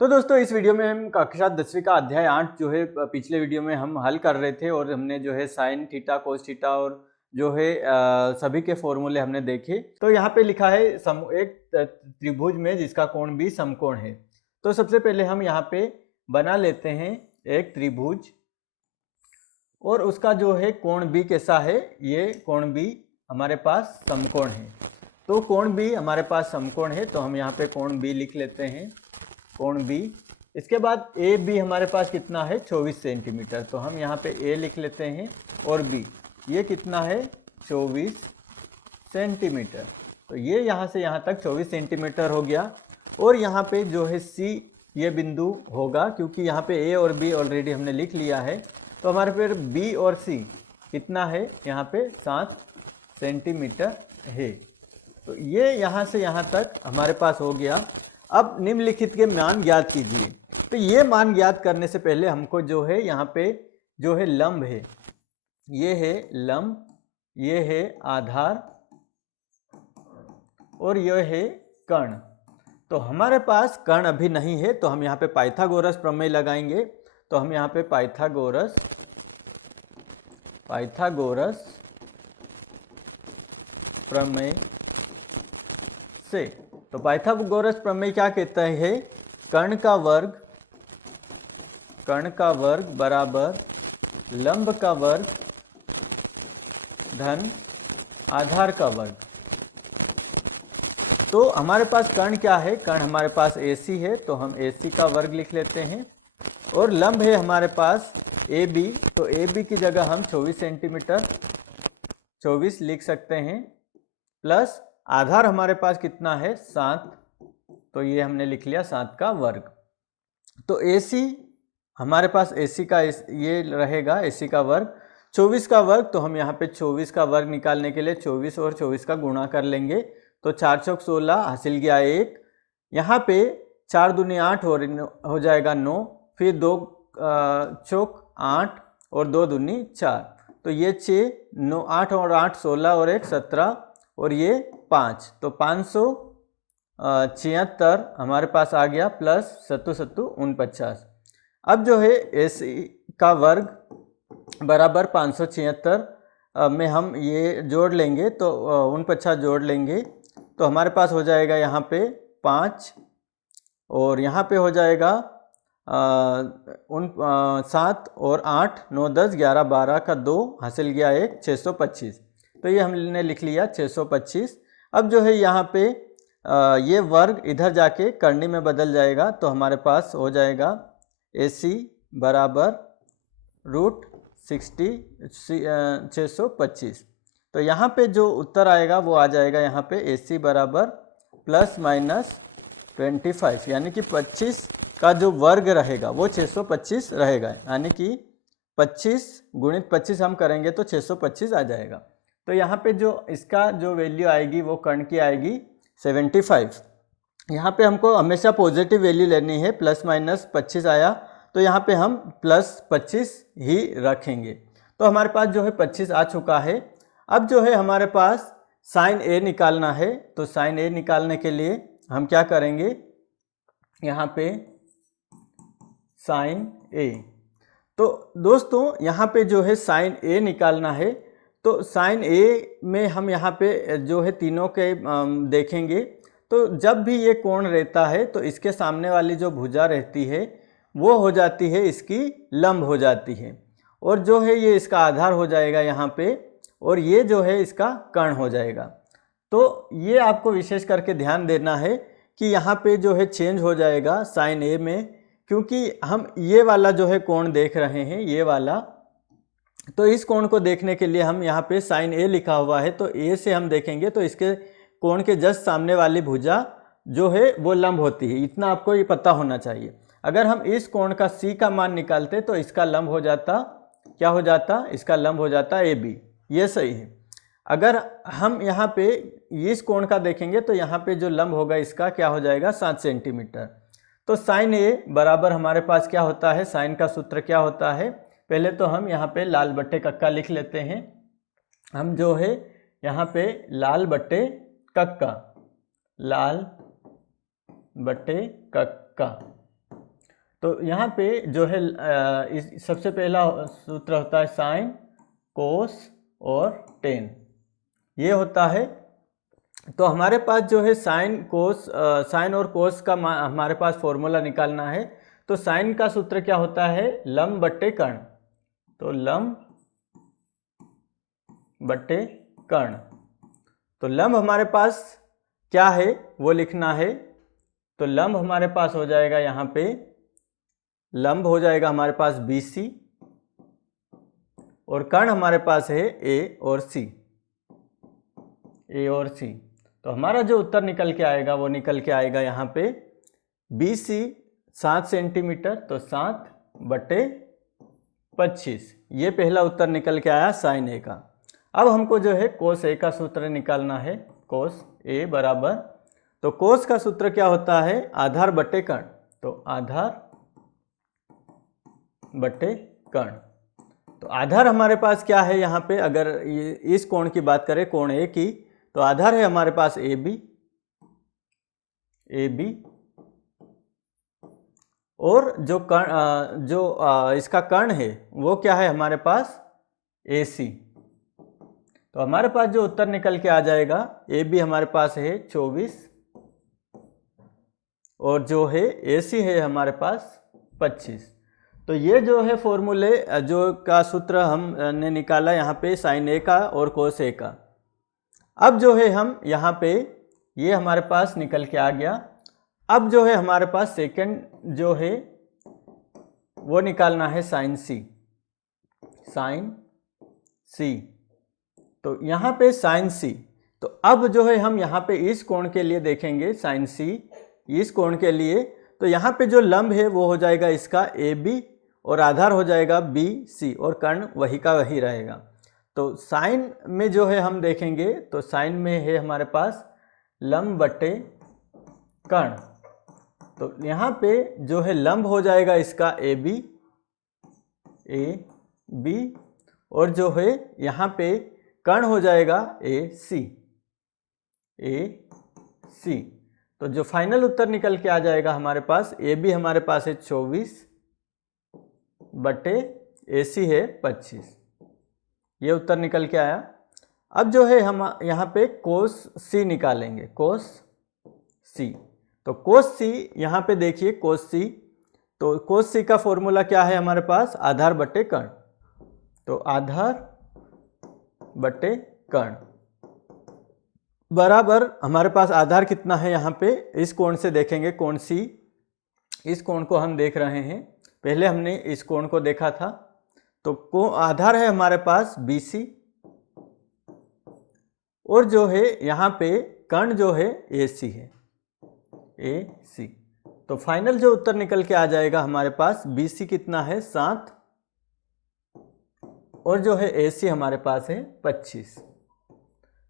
तो दोस्तों इस वीडियो में हम कक्षा 10वीं का अध्याय 8 जो है पिछले वीडियो में हम हल कर रहे थे और हमने जो है साइन थीटा कोस थीटा और जो है सभी के फॉर्मूले हमने देखे। तो यहाँ पे लिखा है एक त्रिभुज में जिसका कोण भी समकोण है। तो सबसे पहले हम यहाँ पे बना लेते हैं एक त्रिभुज और उसका जो है कोण भी कैसा है, ये कोण भी हमारे पास समकोण है। तो कोण भी हमारे पास समकोण है तो हम यहाँ पे कोण भी लिख लेते हैं, कोण बी। इसके बाद ए बी हमारे पास कितना है 24 सेंटीमीटर, तो हम यहाँ पे ए लिख लेते हैं और बी ये कितना है 24 सेंटीमीटर। तो ये यहाँ से यहाँ तक 24 सेंटीमीटर हो गया। और यहाँ पे जो है सी ये बिंदु होगा क्योंकि यहाँ पे ए और बी ऑलरेडी हमने लिख लिया है। तो हमारे फिर बी और सी कितना है यहाँ पे 7 सेंटीमीटर है। तो ये यहाँ से यहाँ तक हमारे पास हो गया। अब निम्नलिखित के मान ज्ञात कीजिए। तो ये मान ज्ञात करने से पहले हमको जो है यहाँ पे जो है लंब है, ये है लंब, ये है आधार और ये है कर्ण। तो हमारे पास कर्ण अभी नहीं है तो हम यहाँ पे पाइथागोरस प्रमेय लगाएंगे। तो हम यहाँ पे पाइथागोरस प्रमेय से, तो पाइथागोरस प्रमेय क्या कहता है, कर्ण का वर्ग बराबर लंब का वर्ग धन आधार का वर्ग। तो हमारे पास कर्ण क्या है, कर्ण हमारे पास AC है तो हम AC का वर्ग लिख लेते हैं। और लंब है हमारे पास AB, तो AB की जगह हम 24 सेंटीमीटर 24 लिख सकते हैं, प्लस आधार हमारे पास कितना है 7, तो ये हमने लिख लिया 7 का वर्ग। तो AC हमारे पास AC का ये रहेगा AC का वर्ग 24 का वर्ग। तो हम यहाँ पे 24 का वर्ग निकालने के लिए 24 और 24 का गुणा कर लेंगे। तो 4 चौक 16 हासिल गया 1, यहाँ पे 4 दूनी 8 हो जाएगा 9, फिर 2 चौक 8 और 2 दूनी 4, तो ये 6 9 8 और 8 16 और 1 17 और ये 5, तो 576 हमारे पास आ गया, प्लस 7 7 49। अब जो है AC का वर्ग बराबर 576 में हम ये जोड़ लेंगे तो 49 जोड़ लेंगे तो हमारे पास हो जाएगा यहाँ पे 5 और यहाँ पे हो जाएगा 7 और 8 9 10 11 12 का 2 हासिल गया 1 625। तो ये हमने लिख लिया 625। अब जो है यहाँ पे ये वर्ग इधर जाके करनी में बदल जाएगा तो हमारे पास हो जाएगा AC बराबर √625। तो यहाँ पे जो उत्तर आएगा वो आ जाएगा यहाँ पे AC बराबर प्लस माइनस 25, यानी कि 25 का जो वर्ग रहेगा वो 625 रहेगा, यानी कि 25 गुणित 25 हम करेंगे तो 625 आ जाएगा। तो यहाँ पे जो इसका जो वैल्यू आएगी वो कर्ण की आएगी 75। यहाँ पे हमको हमेशा पॉजिटिव वैल्यू लेनी है, प्लस माइनस 25 आया तो यहाँ पे हम प्लस 25 ही रखेंगे। तो हमारे पास जो है 25 आ चुका है। अब जो है हमारे पास साइन A निकालना है। तो साइन A निकालने के लिए हम क्या करेंगे, यहाँ पे साइन A। तो दोस्तों यहाँ पे जो है साइन A निकालना है तो साइन A में हम यहाँ पे जो है तीनों के देखेंगे। तो जब भी ये कोण रहता है तो इसके सामने वाली जो भुजा रहती है वो हो जाती है इसकी लंब हो जाती है, और जो है ये इसका आधार हो जाएगा यहाँ पे, और ये जो है इसका कर्ण हो जाएगा। तो ये आपको विशेष करके ध्यान देना है कि यहाँ पे जो है चेंज हो जाएगा साइन A में, क्योंकि हम ये वाला जो है कोण देख रहे हैं, ये वाला। तो इस कोण को देखने के लिए हम यहाँ पे साइन A लिखा हुआ है तो A से हम देखेंगे तो इसके कोण के जस्ट सामने वाली भुजा जो है वो लंब होती है, इतना आपको ये पता होना चाहिए। अगर हम इस कोण का C का मान निकालते तो इसका लंब हो जाता, क्या हो जाता, इसका लंब हो जाता AB, ये सही है। अगर हम यहाँ पे इस कोण का देखेंगे तो यहाँ पे जो लंब होगा इसका क्या हो जाएगा 7 सेंटीमीटर। तो साइन A बराबर हमारे पास क्या होता है, साइन का सूत्र क्या होता है, पहले तो हम यहाँ पे लाल बट्टे कक्का लिख लेते हैं। हम जो है यहाँ पे लाल बट्टे कक्का तो यहाँ पे जो है सबसे पहला सूत्र होता है साइन, कोस और टेन, ये होता है। तो हमारे पास जो है साइन और कोस का हमारे पास फॉर्मूला निकालना है। तो साइन का सूत्र क्या होता है, लंब बट्टे कर्ण। तो लंब बट्टे कर्ण, तो लंब हमारे पास क्या है वो लिखना है। तो लंब हमारे पास हो जाएगा, यहाँ पे लंब हो जाएगा हमारे पास BC और कर्ण हमारे पास है A और C। तो हमारा जो उत्तर निकल के आएगा वो निकल के आएगा यहाँ पे BC 7 सेंटीमीटर, तो 7/25, ये पहला उत्तर निकल के आया साइन A का। अब हमको जो है कोस A का सूत्र निकालना है। कोस A बराबर, तो कोस का सूत्र क्या होता है, आधार बट्टे कर्ण। तो आधार बट्टे कर्ण, तो आधार हमारे पास क्या है यहाँ पे, अगर इस कोण की बात करें, कोण A की, तो आधार है हमारे पास AB और जो इसका कर्ण है वो क्या है हमारे पास AC। तो हमारे पास जो उत्तर निकल के आ जाएगा, AB हमारे पास है 24 और जो है AC है हमारे पास 25। तो ये जो है फॉर्मूले जो का सूत्र हमने निकाला यहाँ पे साइन A का और कोस A का। अब जो है हम यहाँ पे ये हमारे पास निकल के आ गया। अब जो है हमारे पास सेकंड जो है वो निकालना है साइन C। तो यहाँ पे साइन C, तो अब जो है हम यहाँ पे इस कोण के लिए देखेंगे साइन C, इस कोण के लिए। तो यहाँ पे जो लंब है वो हो जाएगा इसका AB और आधार हो जाएगा BC और कर्ण वही का वही रहेगा। तो साइन में जो है हम देखेंगे, तो साइन में है हमारे पास लंब बट्टे कर्ण। तो यहाँ पे जो है लंब हो जाएगा इसका AB और जो है यहाँ पे कर्ण हो जाएगा AC। तो जो फाइनल उत्तर निकल के आ जाएगा हमारे पास, AB हमारे पास है 24 बट्टे AC है 25, ये उत्तर निकल के आया। अब जो है हम यहाँ पे कोस C निकालेंगे, कोस C। तो कोस C यहाँ पे देखिए कोस C, तो कोस C का फॉर्मूला क्या है हमारे पास, आधार बट्टे कर्ण। तो आधार बट्टे कर्ण बराबर हमारे पास आधार कितना है, यहाँ पे इस कोण से देखेंगे, कोण C, इस कोण को हम देख रहे हैं, पहले हमने इस कोण को देखा था। तो आधार है हमारे पास BC और जो है यहाँ पे कर्ण जो है AC है, AC। तो फाइनल जो उत्तर निकल के आ जाएगा हमारे पास, BC कितना है 7 और जो है AC हमारे पास है 25।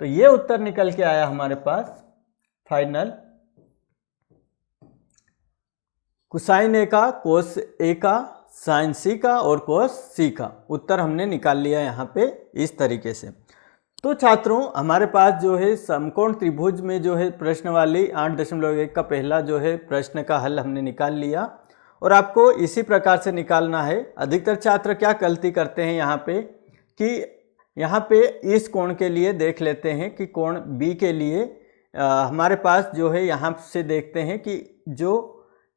तो ये उत्तर निकल के आया हमारे पास फाइनल, कोसाइन A का, कोस A का, साइन C का और कोस C का उत्तर हमने निकाल लिया यहाँ पे इस तरीके से। तो छात्रों हमारे पास जो है समकोण त्रिभुज में जो है प्रश्न वाली 8.1 का पहला जो है प्रश्न का हल हमने निकाल लिया और आपको इसी प्रकार से निकालना है। अधिकतर छात्र क्या गलती करते हैं यहाँ पे कि यहाँ पे इस कोण के लिए देख लेते हैं कि कोण B के लिए हमारे पास जो है यहाँ से देखते हैं कि जो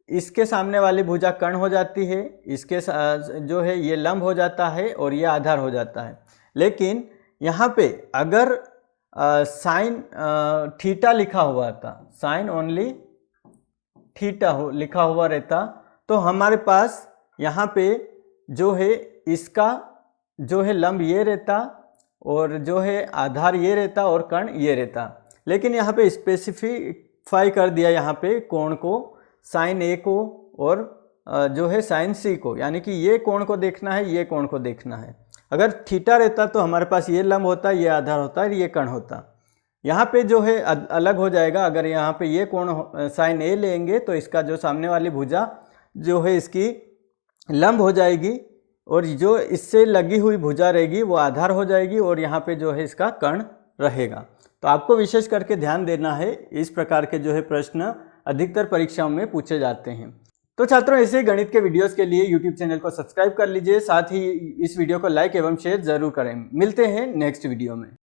इसके सामने वाली भुजा कर्ण हो जाती है, इसके जो है ये लंब हो जाता है और ये आधार हो जाता है। लेकिन यहाँ पे अगर साइन थीटा लिखा हुआ था, साइन ओनली थीटा लिखा हुआ रहता, तो हमारे पास यहाँ पे जो है इसका जो है लंब ये रहता और जो है आधार ये रहता और कर्ण ये रहता। लेकिन यहाँ पे स्पेसिफाई कर दिया यहाँ पे कोण को, साइन A को और जो है साइन C को, यानी कि ये कोण को देखना है, ये कोण को देखना है। अगर थीटा रहता तो हमारे पास ये लंब होता, ये आधार होता और ये कर्ण होता। यहाँ पे जो है अलग हो जाएगा। अगर यहाँ पे ये कोण साइन A लेंगे तो इसका जो सामने वाली भुजा जो है इसकी लंब हो जाएगी और जो इससे लगी हुई भुजा रहेगी वो आधार हो जाएगी और यहाँ पे जो है इसका कर्ण रहेगा। तो आपको विशेष करके ध्यान देना है, इस प्रकार के जो है प्रश्न अधिकतर परीक्षाओं में पूछे जाते हैं। तो छात्रों, ऐसे गणित के वीडियोस के लिए यूट्यूब चैनल को सब्सक्राइब कर लीजिए, साथ ही इस वीडियो को लाइक एवं शेयर जरूर करें। मिलते हैं नेक्स्ट वीडियो में।